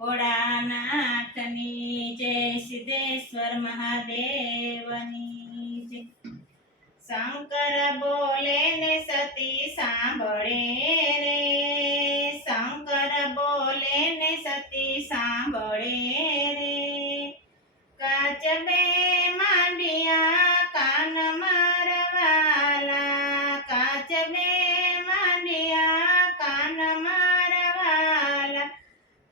ભોળાનાથની જય, સિદ્ધેશ્વર મહાદેવની જય। શંકર બોલે ને સતી સાંભળે રે, શંકર બોલે ને સતી સાંભળે રે, કાચબે માંડિયા કાન મારવાલા, કાચબે માંડિયા કાન મારવાલા,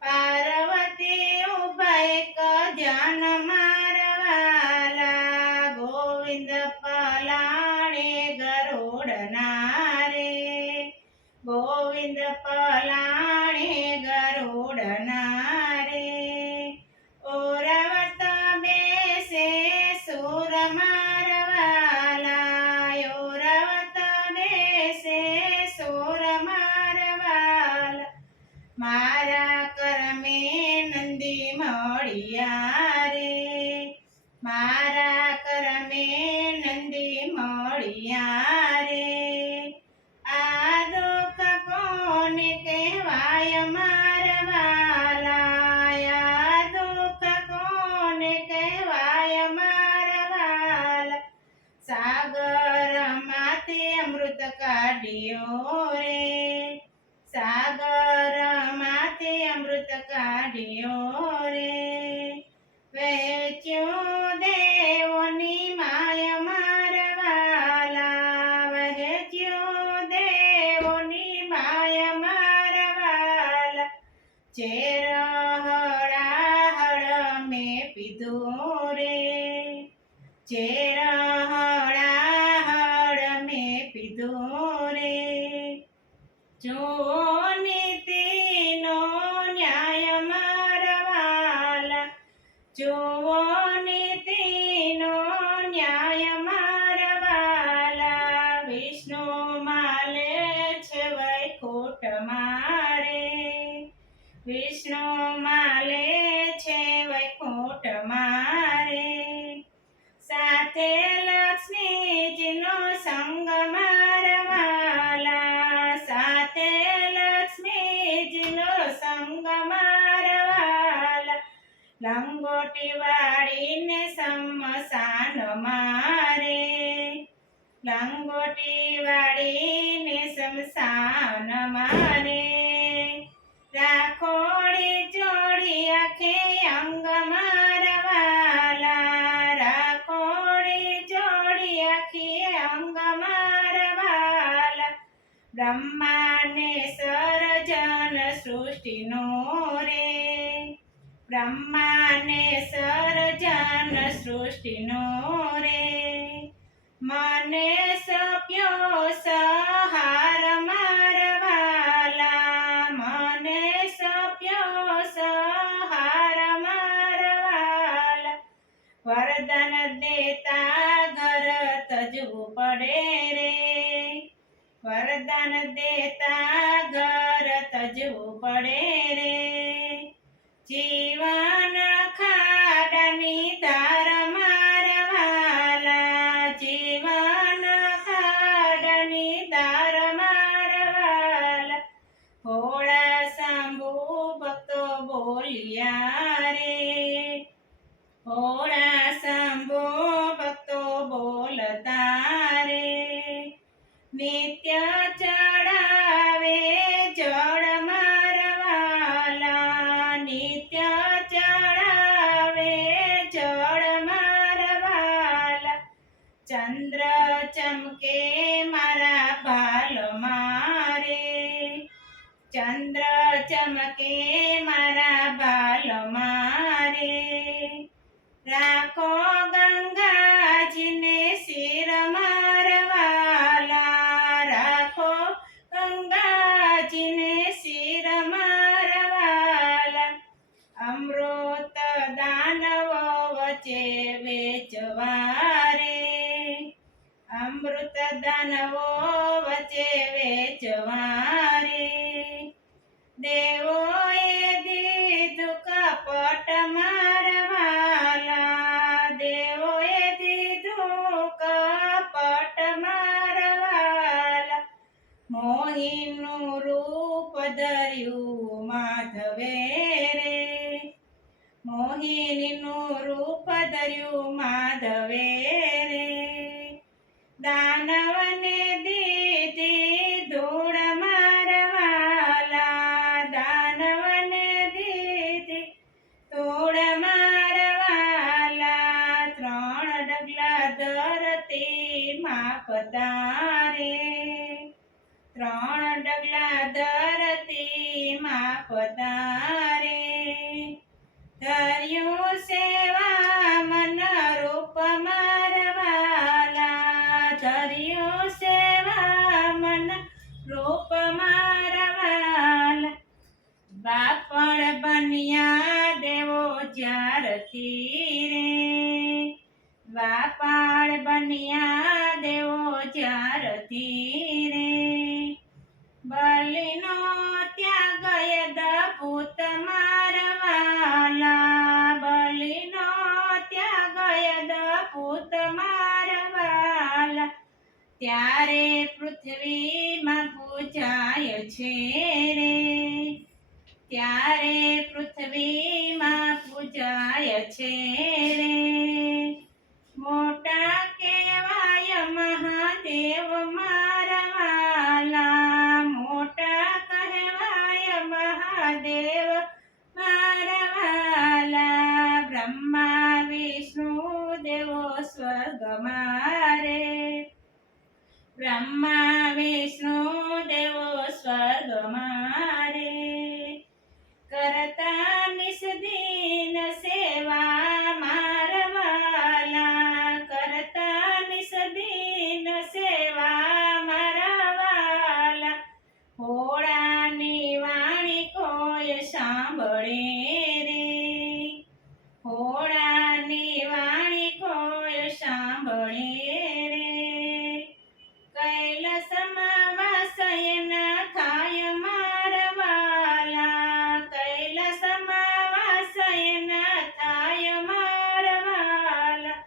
પાર્વતી ઉભા એક ધ્યાન મારવાલા, ગોવિંદ પલાણે ગરુડના રે, ગોવિંદ પલાણે ગરુડના રે, ઓરવત બેસે સુર મારવાલા, ઓરવત બેસે સુર મારવાલા, મારા કરમે નંદી મળ્યા રે, મારા કરમે નંદી મળ્યા રે, આ દુઃખ કોને કહેવાય મારવાલા, આ દુઃખ કોને કહેવાય મારવાલા, સાગર માંથી અમૃત કાઢ્યો રે, સાગર માંથી અમૃત કાઢ્યો રે, વહેંચ્યું દેવોની માય મારવાલા, વહેંચ્યું દેવોની માય મારવાલા, ઝેર હળાહળ મેં પીધું રે, ઝેર હળાહળ મેં પીધું રે, જો નીતિનો ન્યાય મારવાલા, જો નીતિનો ન્યાય મારવાલા, વિષ્ણુ માલે છે વૈકુંઠ મારે, વિષ્ણુ માલે છે વૈકુંઠ મારે, સાથે લક્ષ્મીજીનો સંગ મારવાલા, સાથે લક્ષ્મીજીનો સંગ મારવાલા, લંગોટી વાળીને શમશાન મારે, લંગોટી વાળીને શમશાન મારે, રાખોડી જોડી આખે અંગ મારવાલા, રાખોડી જોડી આખે અંગ મારવાલા, બ્રહ્માને સર્જન સૃષ્ટિનો રે, બ્રહ્માને સર્જન સૃષ્ટિનો રે, મને સોંપ્યો સહાર મારવાલા, મને સોંપ્યો સહાર મારવાલા, વરદાન દેતા ઘર તજવું પડે રે, વરદાન દેતા ઘર તજવું પડે રે, જીવન ખાડાની ધાર મારવાલા, જીવન ખાડાની ધાર મારવાલા, ભોળા શંભુ ભક્તો બોલ્યા રે, ભોળા શંભુ ભક્તો બોલતા રે, નિત્ય ચડાવે જળ મારવાલા, નિત્ય ચડાવે જળ મારવાલા, ચંદ્ર ચમકે મારા ભાલ મારે, ચંદ્ર ચમકે મારા ભાલ મારે, રાખો ગંગાજીને શિર મારવાલા, રાખો ગંગાજીને શિર મારવાલા, અમૃત દાનવો વચ્ચે વેચવા રે, અમૃત દાનવો વચ્ચે વેચવા રે, દેવોએ મોહિનીનું રૂપ ધર્યું માધવે રે દાનવને દીધી ધૂળ મારવાલા દાનવને દીધી ધૂળ મારવાલા ત્રણ ડગલા ધરતી માં પધારે ત્રણ ડગલા ધરતી માં પધારે ધર્યું સેવા મન રૂપ મારવાલા ધર્યું સેવા મન રૂપ મારવાલા બાપણ બન્યા દેવો જ્યારથી રે બાપણ બન્યા દેવો જ્યારથી રે બલિનો ત્યાગ યદભૂત મારવાલા બલિનો ત્યાગ યદભૂત મારવાલા ત્યારે પૃથ્વીમાં પૂજાય છે રે ત્યારે પૃથ્વીમાં પૂજાય છે રે મોટા કહેવાય મહાદેવ મારવાલા મોટા કહેવાય મહાદેવ મારવાલા બ્રહ્મા વિષ્ણુ દેવો સ્વર્ગમાં રે બ્રહ્મા વિષ્ણુ દેવો સ્વર્ગમાં રે કરતા નિષદીન સેવા મારવાલા કરતા નિષદીન સેવા મારવાલા હોળાની વાણી કોઈ સાંભળે રે હોળાની વાણી કોઈ સાંભળે રે કૈલાસમાં વાસયન થાય મારવાલા કૈલાસમાં વાસયન થાય મારવાલા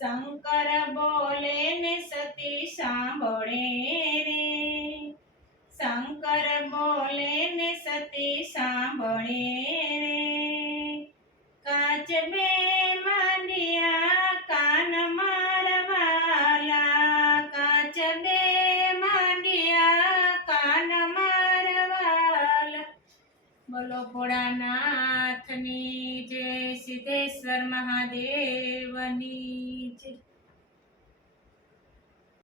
શંકર બોલે ને સતી સાંભળે રે શંકર બોલે ને સતી સાંભળે રે કાચ બે માંડિયા કાન મારવાલા કાચ બે માંડિયા કાન મારવાલા બોલો ભોળાનાથની જય સિદ્ધેશ્વર મહાદેવની